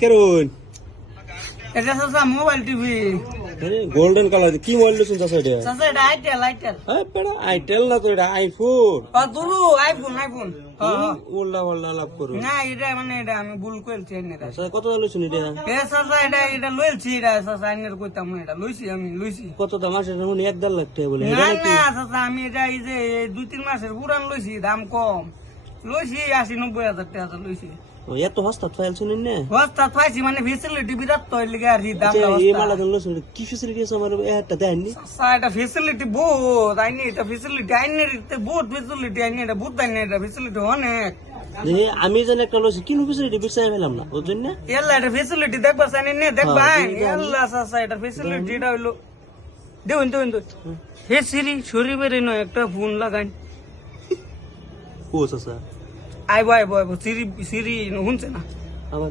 কেরুন এটা চাচা mobile TV golden colour কি মোবাইল লইছেন চাচা এটা চাচা এটা আইটেল আইটেল হ্যাঁ পেড়া আইটেল না তো এটা আইফোন দুরু আইফোন আইফোন উল্লা উল্লা লাভ করো না এটা মানে এটা আমি ভুল করেছি এটা চাচা কত দাম লইছেন এটা চাচা এটা এটা লইছি এটা চাচা আইনের কইতাম এটা লইছি আমি লইছি কত দাম আসে মনে 1.5 লাখ টাকা বলে না না চাচা আমি এটা এই যে 2-3 মাসের পুরান লইছি দাম কম লইছি 80-90 হাজার টাকা লইছি এত হস্তা ফাইল শুনেন না হস্তা পাইছি মানে ফেসিলিটি বিরাট তো লিগে আর দাম এই মালা দাম লইছেন কি ফেসিলিটি আছে আমার একটা দেননি এটা ফেসিলিটি বহুত আইনি এটা ফেসিলিটি আইনের বহুত ফেসিলিটি আইনি এটা বহুত আইনি এটা ফেসিলিটি অনেক আমি যেন একটা লইছি কিনো ফেসিলিটি বিচাই পেলাম না ওর জন্য এল্লা এটা ফেসিলিটি দেখবা জানি না দেখবা এল্লা চাচা এটা ফেসিলিটি এটা হইলো দেখুন হে সিরি শরীরের নয় একটা ফোন লাগাই ও চাচা আইবো সিরি শুনছে না আমার